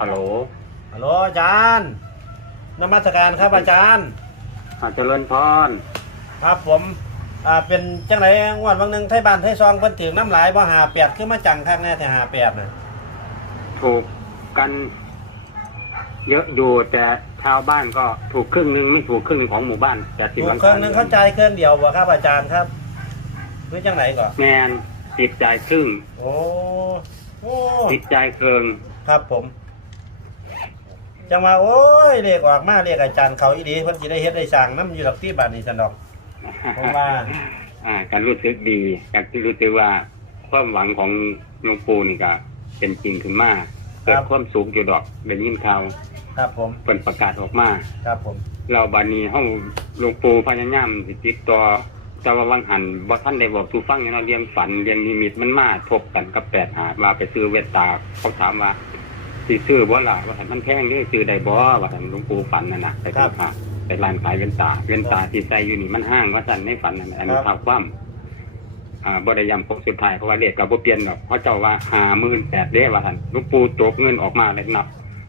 ฮัลโหลฮัลโหลอาจารย์นมัสการครับอาจารย์อาเจริญพรครับผมอ่าเป็นจังไรงวดวันหนึ่งไทยบ้านไทยซองเพิ่นถึงน้ำหลายบ่หาแปดขึ้นมาจังข้างแน่แต่หาแปดน่ะถูกกันเยอะอยู่แต่ชาวบ้านก็ถูกครึ่งหนึ่งไม่ถูกครึ่งหนึ่งของหมู่บ้านแต่สิบถูหกลังเครื่องหนึงเข้าใจเครื่องเดียวบ่ครับอาจารย์ครับหรือจังไหนก่อนแมนติดใจายครึ่งโอ้โอ้ติดใจายเคืองครับผม จังว่าโอ้ยเลขออกมาเลขอาจารย์เขาอีดีเพิ่นสิได้เฮ็ดได้สร้างน้ำอยู่ดอกที่บ้านนี่ซั่นดอก ผมว่า อ่าการรู้สึกดีการที่รู้สึกว่าความหวังของหลวงปู่นี่ก็เป็นจริงขึ้นมาเกิดความสุขอยู่ดอกได้ยินข่าวครับผมเป็นประกาศออกมา ครับผมเราบานี้เฮาหลวงปู่พยายามสิติดต่อแต่ว่าวังหันบ่ท่านได้บอกสู่ฟังอยู่เนาะเรียงฝันเรียงนิมิตมันมาทบกันกับแปดหาว่าไปซื้อเวทตาเขาถามว่า สิซื้อบ่ล่ะว่าหันมันแพงนี่ซื้อได้บ่ว่าหันหลวงปู่ฝันนั่นน่ะไปซื้อผ้าไปร้านขายเวนตาเวนตาที่ใส่อยู่นี่มันห้างว่าซั่นในฝันนั่นน่ะอันนี้ภาพความอ่าบ่ได้ย้ำคงสุดท้ายเพราะว่าเลขก็บ่เปลี่ยนดอกเพราะเจ้าว่า58,000เด้ว่าซั่นหลวงปู่ตกเงินออกมาแล้วนับ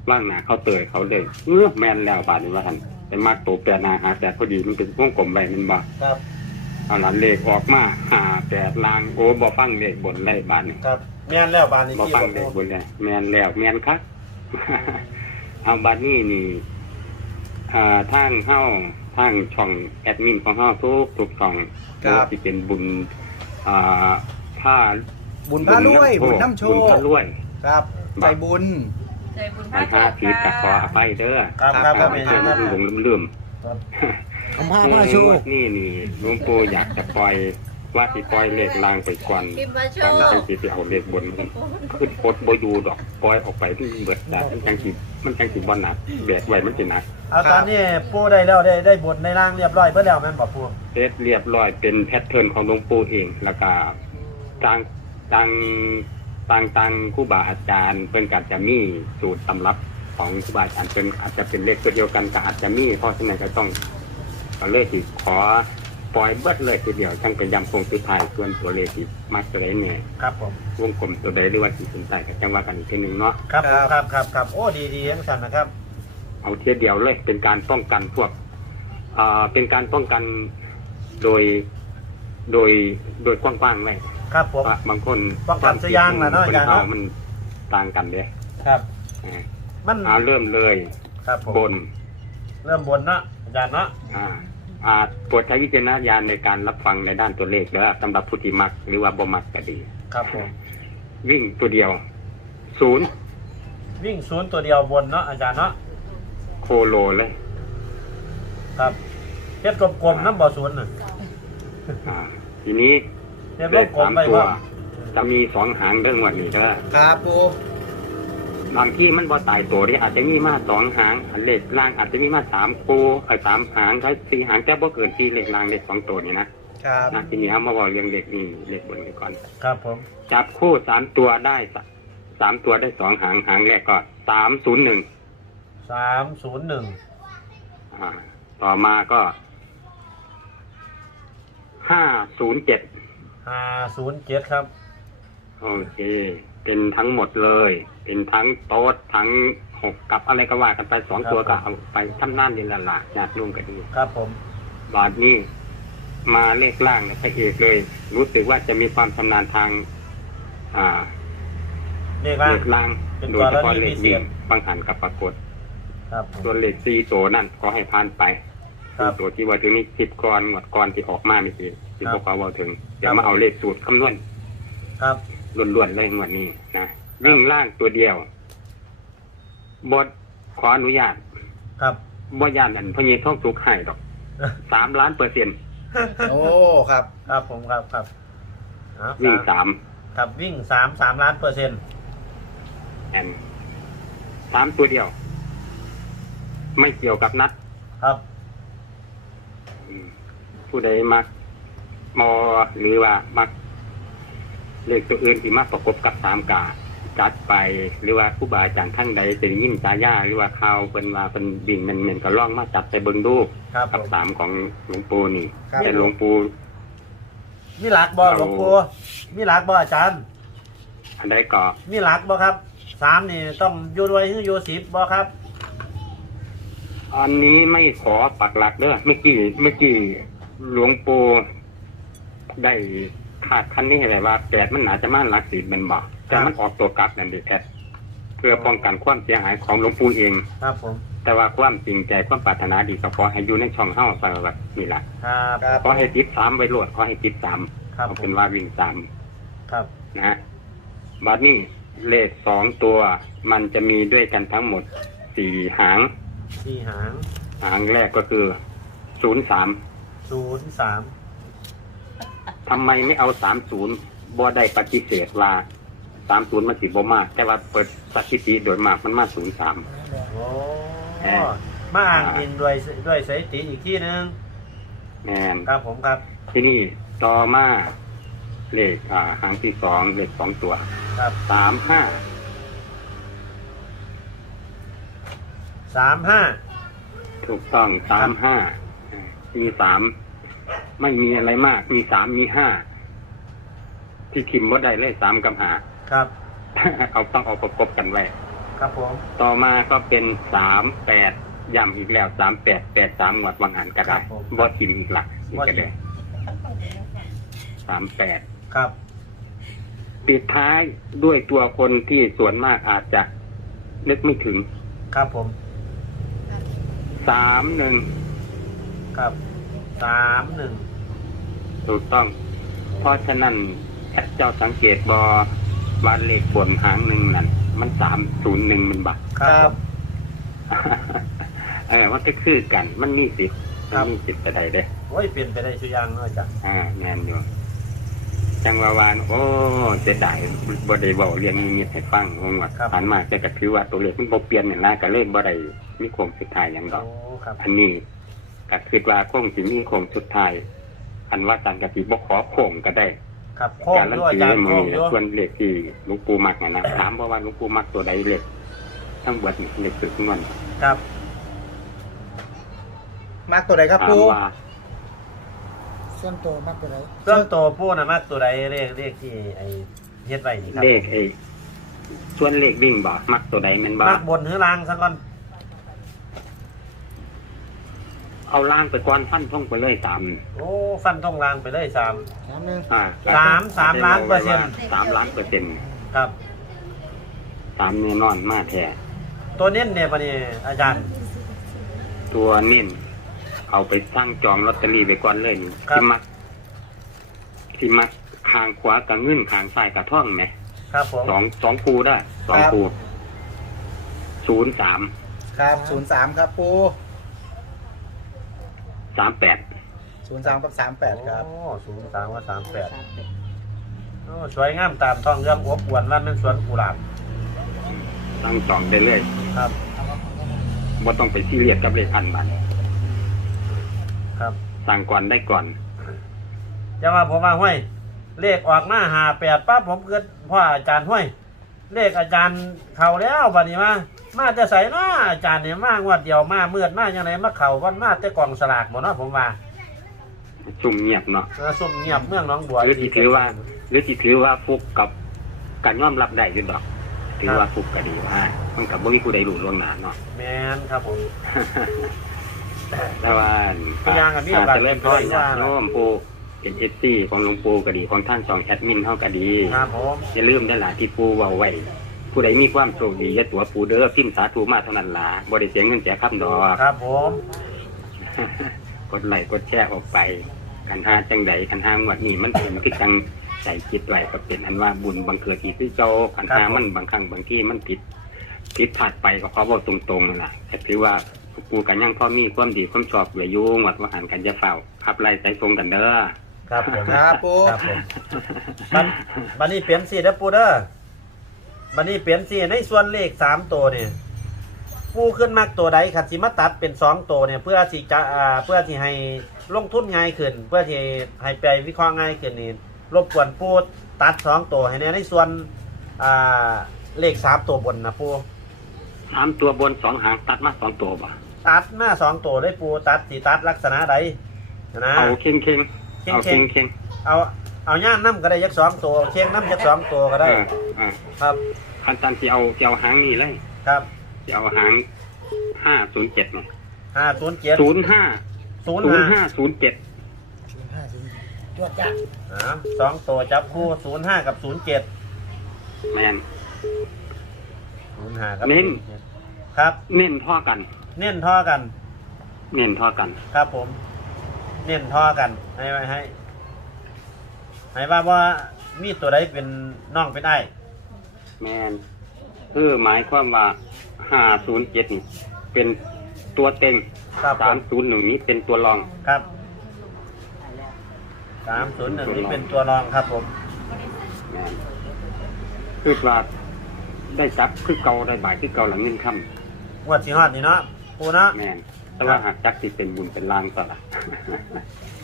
ว่างหนาเขาเตยเขาเลยเออแม่นแล้วบาดนี้ว่าท่านแต่มากโตแปดนาหาแปดพอดีมันเป็นวงกลมไว้มันบ่ ครับ เอาล่ะเลขออกมาหาแปดลางโอ้บ่ฟังเลขบนได้บ้านนี่ครับ แม่นแล้วบ้านนี้บ่ที่ฟังบ่เลขบนเลยแม่นแล้วแม่นครับ เอาบัดนี้นี่อ่าทางเฮาทางช่องแอดมินของเฮาทุกทุกช่องครับ ที่เป็นบุญอ่าผ้าบุญพระรวย บุญน้ำโชบุญคพระรวยครับใจบุญ ใจบุญพปัระญโชหาคผิดกับขออภัยเด้อครับครับคครัรับบเป็นอย่างนั้นหลงลืมครับคำพาพระโชคนี่นี่หลวงปู่อยากจะปล่อย ว่าสิปล่อยเลขลางไปก่อนพิมพ์พระโชก่อนคจังสิไปเอาเลขบนมันขึ้นปดบ่อยู่ดอกปล่อยออกไปที่เบิดได้มันจังสิมันจังสิบ่หนักแบกไว้มันสิหนักเอาตอนนี้ปูได้แล้วได้ได้บทในร่างเรียบร้อยเพื่อแล้วแม่นบอกปูเสร็จเรียบร้อยเป็นแพทเทิร์นของหลวงปู่เองแล้วก็ต่างต่างต่างต่างครูบาอาจารย์เพิ่นก็จะมีสูตรตำรับของครูบาอาจารย์เพิ่นอาจจะเป็นเลขตัวเดียวกันก็อาจจะมีเพราะฉะนั้นก็ต้องก็เลยสิขอ ปล่อยเบิดเลยทีเดียวจังไปย้ำคงสุดท้ายส่วนตัวเลขที่มักตัวใดเนี่ยครับผม วงกลมตัวใดหรือว่าสีสนใจก็จังว่ากันอีกทีหนึ่งเนาะครับผมครับครับครับครับโอ้ดีดีทั้งสันนะครับ เอาเทียเดียวเลยเป็นการป้องกันพวกอ่าเป็นการป้องกันโดยโดยโดยกว้างๆเลยครับผม ว่าบางคนป้องกันสยางล่ะเนาะคอาจารย์เฮเนาะมันต่างกันเด้ครับ อ่ามันเอาเริ่มเลยครับผมบน เริ่มบนเนาะอาจารย์เนาะ อ่าอ่า โปรดใช้วิจารณญาณในการรับฟังในด้านตัวเลขแล้วสำหรับผู้ที่มักหรือว่าบ่มักก็ดี ครับผม วิ่งตัวเดียวศูนย์วิ่งศูนย์ตัวเดียวบนเนาะอาจารย์เนาะโคโลเลย ครับเฮ็ดกลมๆน้ำบ่อศูนย์น่ะอ่า ทีนี้เฮ็ดเลวขงกลมสามไปตัวว่าจะมีสองหางเรื่องวันนี้ก็ ครับปู บางที่มันบ่ตายตัวที่อาจจะมีมาสองหางอันเลขล่างอาจจะมีมาสามคูไอ้สามหางใช้สี่หางแต่บ่เกินที่เลขล่างเลขสองตัวนี่นะครับนะทีนี้เอามาบอกเรื่องเลขนี่เลขบนไปก่อน ครับผม จับคู่สามตัวได้สะสามตัวได้สองหางหางแรกก็สามศูนย์หนึ่งสามศูนย์หนึ่งอ่า ต่อมาก็ห้าศูนย์เจ็ดห้าศูนย์เจ็ดครับ โอเค เป็นทั้งหมดเลย เป็นทั้งโต๊ดทั้งหกกับอะไรก็ว่ากันไปสองตัวก็เอาไปทำนั่นนี่ละละญาติลุงกันดีครับผม บาทนี้มาเลขล่างในพระเอกเลย รู้สึกว่าจะมีความชำนาญทาง อ่าเลขล่างเลขล่างเป็นโดยเฉพาะกรณีเลขพิเศวิ่ษงบางหันกับปรากฏครับผมส่วนเลขสี่ตัวนั่นก็ให้ผ่านไปครับตัวที่ว่าถึงนี้สิบก้อนหมดก้อนที่ออกมาไม่กี่ที่ครับพวกเขาว่าถึงเดี๋ยวมาเอาเลขสูตรคำนวณครับ ล้วนๆเลยงวดนี้นะวิ่งล่างตัวเดียวบทขออนุญาตครับบ่ยานอันพญท่องสุกให้ดอกสามล้านเปอร์เซ็นต์โอ้ครับ ครับผมครับครับเอาวิ่งสามครับวิ่งสามสามล้านเปอร์เซ็นต์แอนสามตัวเดียว ไม่เกี่ยวกับนัดครับอืมผู้ใดมักมอหรือว่ามัก เลขตัวอื่นที่มาประกบกับสามกาจัดไปหรือว่าผู้บาอาจารย์ทั้งใดจะได้ยินจายาหรือว่าข่าวเป็นว่าเป็นบิ่งแมันๆก็ล่องมาจับใส่เบิ่งดูครับผกับมสามของหลวงปู่นี่ครับ แต่หลวงปู่มีหลักบ่เอาหลวงปู่มีหลักบ่อาจารย์ อันใดก็มีหลักบ่ครับสามนี่ต้องอยู่ด้วยหรืออยู่สิบบ่ครับ อันนี้ไม่ขอปักหลักเด้อเมื่อกี้เมื่อกี้หลวงปู่ได้ คาดคันนี้อะไรว่าแปดมันหนาจะมาหลักสิบเป็นบ่แต่มันออกตัวกลับนั่นดิแอดเพื่อป้องกันความเสียหายของหลวงปู่เอง ครับผม แต่ว่าความจริงใจความปรารถนาดีก็ขอให้อยู่ในช่องเฮ้าไปแบบนี่แหละครับครับขอให้ติดสามไว้โลดขอให้ติดสามครับเอาผเป็นมว่าวิ่งสามครับนะฮะบัดนี้เลขสองตัวมันจะมีด้วยกันทั้งหมดสี่หางสี่หาง หางแรกก็คือศูนย์สามศูนย์สาม ทำไมไม่เอาสามศูนย์บ่ได้ปฏิเสธว่าสามศูนย์มันสิบ่มาก แต่ว่าเปิดสถิติโดยมากมันมาศูนย์สาม โอ้เอ่อ มาอ่างอินด้วยด้วยสถิติอีกที่หนึ่งแมนครับผมครับที่นี่ต่อมาเลขอ่าหางที่สองเลขสองตัวครับสามห้าสามห้าถูกต้องสามห้ามีสาม ไม่มีอะไรมาก มีสามมีห้าที่ทิมว่าได้เลยสามกับหาครับ เอาต้องเอาประกบกันไว้ครับผม ต่อมาก็เป็นสามแปดย้ำอีกแล้วสามแปดแปดสามหวัดวังหันก็ได้บอทิมอีกหลักอีกก็ได้สามแปดครับ ปิดท้ายด้วยตัวคนที่ส่วนมากอาจจะนึกไม่ถึงครับผม สามหนึ่งครับ สามหนึ่งถูกต้อง เพราะฉะนั้นแอดเจ้าสังเกตบอว่าเลขบนหางหนึ่งนั่นมันสามศูนย์หนึ่งมันบักครับเออมันก็คือกัน มันมีสิทธิ์ครัมันบมีสิทธิ์อะไรเด้โอ้ยเปลี่ยนไปได้ชุดยางเนาะจ้ะอ่างานอยู่จังหวาวานโอ้เสียดายบ่ได้เว้าเรียงนิมิตให้ฟังงว่าผ่านมาแต่ก็ถือว่าตัวเลขมันบ่เปลี่ยนนี่นะก็เลยบ่ได้มีโครงสุดท้ายหยังดอกโอ้ครับอันนี้ ก็คิดว่าคงสิมีโครงสุดท้ายอันว่าจันกะสิบ่ขอโค้งก็ได้ครับโค้งการลัด้วยถือาจารย์มืโค้องนี่ด้วยส่วนเลขที่หลวงปู่มักนะนะถามเพราะว่าหลวงปู่มักตัวใดเลขทั้งเบิดนี่เลขสุดนวนครับมากตัวใดครับถามปูว่าส่วนตัวมากกว่าไรเครื่องโตผู้นะมากตัวใดเลขเลขที่ไอเฮ็ดไว้นี่ครับเลขไอ้ส่วนเลขวิ่งบ่มักตัวใดแม่นบ่มากบนหรือล่างซะก่อน เอาล่างไปก่อนฟันท่งไปเลยสามโอ้ฟันทงล่างไปเลยสาม สามหนึ่งอ่าสามสามล้านเปอร์เซ็นต์ สามล้านเปอร์เซ็นต์ครับ สามแน่นอนมาแท้ตัวเน้นเนี่ยปะนี่อาจารย์ ตัวเน้นเอาไปสร้างจองลอตเตอรี่ไปก่อนเลยนี่ครับ ที่มักที่มักคางขวากับเงื่นคางซ้ายกับท่องไหมครับผมสองสองคูได้สองคูศูนย์สามครับศูนย์สามครับปู สามแปดศูนย์สามกับสามแปดครับ โอ้ศูนย์สามกับสามแปดโอ้สวยงามตามท้องเรื่องอบอวนว่าเป็นสวนกุหลาบตั้งจองได้เลยครับว่าต้องไปซีเรียสกับเลขพันบัตรครับ สั่งก่อนได้ก่อนจะว่าผมว่าห้วย เลขออกมาหาแปดปั๊บผมเกิดพ่ออาจารย์ห้วย เลขอาจารย์เขาแล้วบัดนี้มา มาจะใส่เนาะอาจารย์เนี่ยมางวดเดียวมาเมือดมาอย่างไรมาเข่าวันมาแต่กล่องสลากหมดเนาะผมว่าซุ่มเงียบเนาะเออส้มเงียบเมืองหน้องบัวหรือที่ถือว่า หรือที่ถือว่าฟุกกับการยอมรับได้อยู่ดอกถือว่าฟุกก็ดีว่ามันกับบ่มีผู้ใดรู้ล่วงหน้าเนาะแมนครับผม แต่ว่าตัวอย่างอันนี้แบบจะเล่นพ่อเป็นญาว่าติโยมปูเป็นเอฟซีของหลวงปู่ก็ดีของท่านสองแอดมินเท่าก็ดีครับผม อย่าลืมได้อล่ะที่ปูเว้าไว้ ผู้ใดมีความโชคดีอย่าตัวปูเด้อพิมพ์สาธุมาเท่านั้นล่ะบ่ได้เสียเงินเสียคำดอกครับผมกดไลค์กดแชร์ออกไปกันหาจังใดกันหางวดนี้มันเป็นคือจังใส่จิตไว้ก็เป็นอันว่าบุญบังเกิดอีกที่เจ้ากันหามันบางครั้งบางที่มันผิดผิดพลาดไปก็ขอบอกตรงๆนั่นล่ะแต่ถือว่าปูกันยังพอมีความดีความชอบเหลืออยู่งวดว่าหันกันจะเฝ้าขับไล่ใส่ทรงกันเด้อครับผมครับปูครับผมบัดบัดนี้เปลี่ยนสีแล้วปูเด้อ บัดนี้เปลี่ยนสีในส่วนเลขสามตัวเนี่ยปูขึ้นมากตัวใดขัดสิมาตัดเป็นสองตัวเนี่ยเพื่อที่จะอ่าเพื่อที่ให้ลงทุนง่ายขึ้น เพื่อที่ให้ไปวิเคราะห์ง่ายขึ้นนี่รบกวนปูตัดสองตัวให้ในในส่วนอ่าเลขสามตัวบนนะปูสามตัวบนสองหางตัดมาสองตัวบ่ตัดหน้าสองตัวได้ปูตัดสีตัดลักษณะใดนะเอาเข่งเข่งเข่งๆเอาเข่งเข่งเอา เอาย่านน้ำก็ได้ยักสองตัวเชียงน้ำยักสองตัวก็เอได้อเออครับขอาจารย์ที่เอาที่เอาหางนี่เลยครับที่เอาหางห้าศูนย์เจ็ดเนี่ยห้าศูนย์เจ็ดศูนย์ห้าศูนย์ศูนย์ห้าห้าศูนย์เจ็ดศูนย์ห้าศูนย์จวดจ้ะอ่าสองตัวจับคู่ศูนย์ห้ากับศูนย์เจ็ดแมน ศูนย์ห้ากับเน้น 07ครับ เน้นท่อกัน เน้นท่อกัน เน้นท่อกัน ครับผม เน้นท่อกันให้ให้ ให้ให้ว่าว่ามีตัวใดเป็นน้องเป็นไอ้ายแมนคือหมายความว่าห้าศูนย์เจ็ดนี่เป็นตัวเต็งครับผสามมศูนย์หนึ่งนี้เป็นตัวรอง ครับสามศูนย์หนึ่งนี่เป็นตัวรองครับผมแมนคือว่าได้จับคือเก่าได้บ่ายคือเก่าหลังเงินค่งวดสีฮอดนี่เนาะปูเนาะำแมน แต่ว่าหากจักที่เป็นบุญเป็นลางต่อละ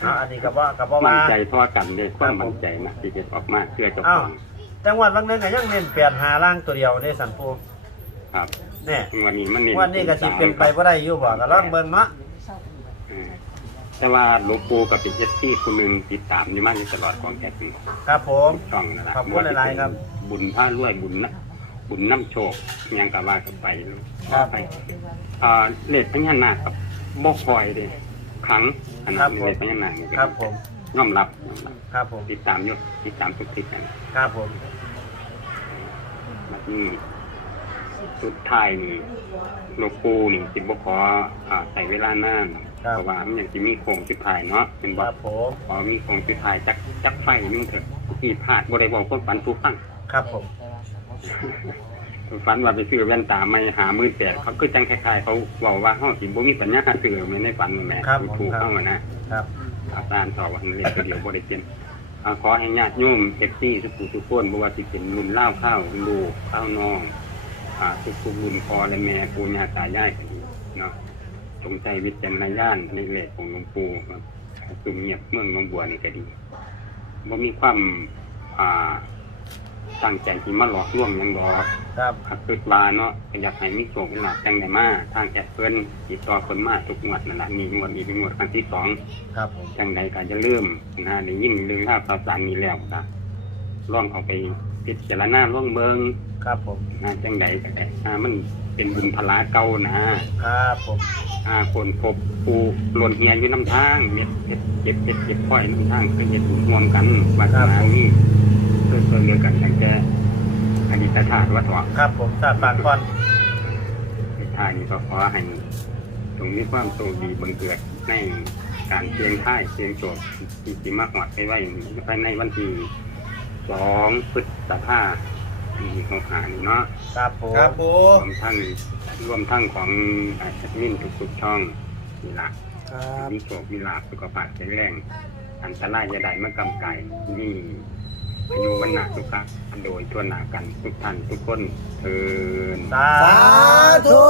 เอาอันนี้กับว่ากับว่ามั่มานใจท่อกันเลยความครับผมมั่นใจนะที่จะออกมาเพื่อเจ้าขอ้าวองจังหวัดบางเนึงก็ยังเน้นแปดหาล่างตัวเดียวได้สันปูครับเนี่ยวันนี้มันเน้นวันนี้ก็สิเป็นไปบ่ได้อยู่บ่ก็ลองเบิ่งเนาะเออแต่ว่าหลวงปู่กับเป็นเจสซี่คนหนึ่งติดตามนี่มากตลอดของแอดมิน ครับผมช่องนั่นแหละขอบคุณหลายๆครับบุญผ้ารวยบุญนะบุญน้ำโชคอิหยังกับว่ากันไปครับ ไปอ่าเลดพญานาคกับ บ่คอยเลยครั้งอันครันั้บนผมเลดพญานาคนี่ครับผมยอมรับยอมรับ ครับผม ติดตามอยู่ติดตามทุกทิศกันครับผมแบบนี้สุดท้ายนี่หลวงปู่นี่สิบ่ขออ่าใส่เวลานานเพราะว่ามันยังสิมีโครงสุดท้ายเนาะเป็นคบ่รับผมพอมีโครงสุดท้ายจักจักไฟนึงเถอะที่พลาดบ่ได้บอกความฝันทุกฟังครับผม ฝันว่าไปซื้อแว่นตาไม่หามือแตกเขาก็จังคล้ายๆเขาบอกว่าเฮาสิบ่มีปัญญาซื้อมันในฝันนั่นแหละครับผมถูกครับเข้ามานะครับอาจารย์ตอบว่าเรียนเดียวบ่ได้เปลี่ยนอ่าขอให้ญาติโยมเอฟซีทุกผู้ทุกคนบ่ว่าสิเป็นรุ่นเล่าวข้าวลูกข้าวน้องอ่าทุกผู้รุ่นพ่อและแม่ปู่ย่าตายายก็ดีเนาะจงใจวิจารณญาณในเลขของหลวงปู่ครับสุมเงียบเมืองหนองบัวนี่ก็ดีบ่มีความอ่า ตั้งใจที่มาหลอกลวงหยังบ่ครับขับคิดว่าเนาะอยากให้มีโชคมีลาภจังได้มาทางแอดเพิ่นติดต่อคนมาทุกงวดนั่นแหละมีงวดนี้เป็นงวดครั้งที่สองครับผมจังใดก็จะเริ่าลืมนะได้ยินเรื่องราวข่าวสารนี้แล้วก็ลองเอาไปพิจารณาล่องเบิงครับผมนะจังใดก็ได้อ่ามันเป็นบุญพลาเก่านะ ครับผมอ่าคนพบปูหล่นเฮียอยู่น้ำทางเม็ดเจ็บเจ็บเจ็บเจ็บค่อยน้ำทางคือเห็ดบุญรวมกันวาสนานี้เพื่อ เพื่อกันตั้งแต่อดีตชาติวัฏวะครับ ผมตัดปากก่อนสุดท้ายนี้ก็ขอให้จงมีความโชคดีบังเกิดในการเชียงท่ายเชียงโจทย์ที่สิมาหอดไปไว้ภายในวันที่สองพฤษภาปีหกหานี่เนาะครับผมครับปูรวมทั้งรวมทั้งของแอดมินทุกๆช่องนี่ละครับมีโชคมีลาภสุขภาพแข็งแรงอันตรายจะได้มากำไก่นี่ อายุวันนาสุขะอันโดยทวหนากันทุกท่านทุกคนเทิน สาธุ